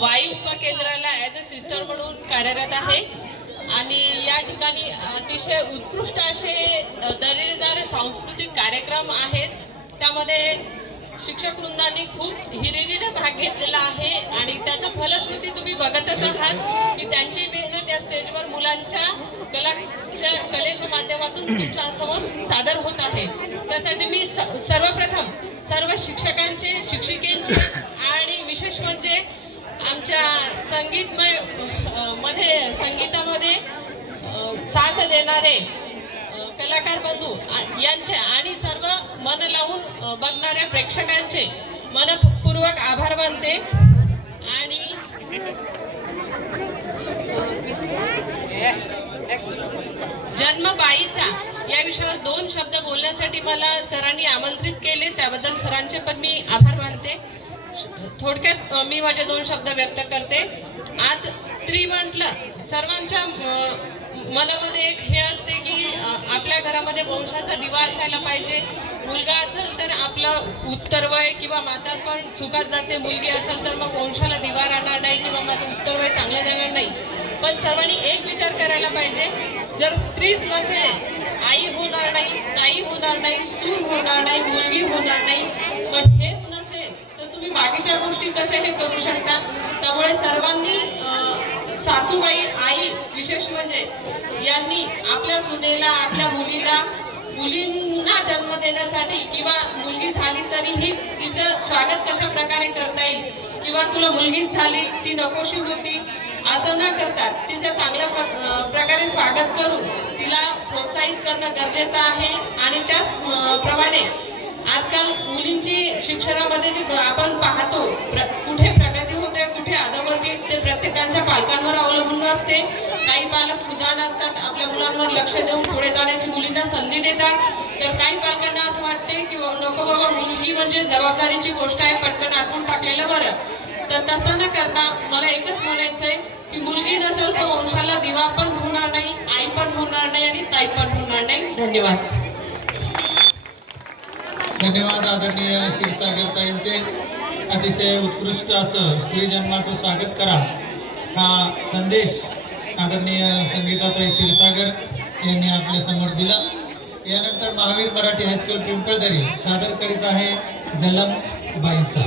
वाई उपकेंद्राला as a sister म्हणून कार्यरत आहे. आणि या ठिकाणी अतिशय उत्कृष्ट असे दर्जेदार सांस्कृतिक कार्यक्रम आहेत. त्यामध्ये शिक्षक वृंदांनी खूप हिरिरीने भाग घेतलेला आहे आणि त्याच्या फलश्रुती तुम्ही बघतच आहात की त्यांची मेहनत या स्टेजवर मुलांच्या कलाच्या कलेच्या माध्यमातून तुमच्यासमोर सादर होत आहे. त्यासाठी मी स- सर्वप्रथम देणारे कलाकार बंधू यांचे आणि सर्व मन लावून बघणाऱ्या प्रेक्षकांचे मनपूर्वक आभार मानते. आणि जन्मबाईचा या विषयावर दोन शब्द बोलण्यासाठी मला सरांनी आमंत्रित केले त्याबद्दल सरांचे पण मी थोडक्यात मी माझे दोन शब्द व्यक्त करते. आज स्त्री म्हटलं सर्वांच्या मनामध्ये एक हे असते की आपल्या घरामध्ये वंशाचा दिवा असायला पाहिजे. मुलगा असेल तर आपलं उत्तरवय किंवा माता पण सुखात जाते. मुलगी असेल तर मग वंशाला दिवा राहणार नाही किंवा माझं उत्तरवय चांगलं जाणार नाही. पण सर्वांनी एक विचार करायला पाहिजे. जर स्त्रीच नसेल आई होणार नाही ताई होणार नाही सून होणार नाही मुलगी होणार कसे हे करू शकता. त्यामुळे सर्वांनी सासूबाई आई विशेष म्हणजे यांनी आपल्या सुनेला आपल्या मुलीला मुलींना जन्म देण्यासाठी किंवा मुलगी झाली तरीही तिचं स्वागत कशा प्रकारे करता येईल किंवा तुला मुलगीच झाली ती नकोशी होती असं न करता तिचं चांगल्या प्रकारे स्वागत करून तिला प्रोत्साहित करणं गरजेचं आहे. आणि त्याचप्रमाणे आजकाल मुलींची शिक्षणामध्ये जे आपण पाहतो पालकांवर अवलंबून असते. काही पालक सुजाण असतात आपल्या मुलांवर लक्ष देऊन पुढे जाण्याची मुलींना संधी देतात. तर काही पालकांना असं वाटते की नको बाबा मुलगी म्हणजे जबाबदारीची गोष्ट आहे पटकन आठवून टाकलेलं बरं. तर तसं न करता मला एकच म्हणायचं आहे की मुलगी नसेल तर वंशाला दिवा पण होणार नाही आई पण होणार नाही आणि ताई पण होणार नाही. धन्यवाद. धन्यवाद आदरणीय क्षीरसागरताईंचे अतिशय उत्कृष्ट असं स्त्री जन्माचं स्वागत करा. हा संदेश आदरणीय संगीताताई क्षीरसागर यांनी आपल्यासमोर दिला. यानंतर महावीर मराठी हायस्कूल पिंपळदरी सादर करीत आहे जलम बाईचा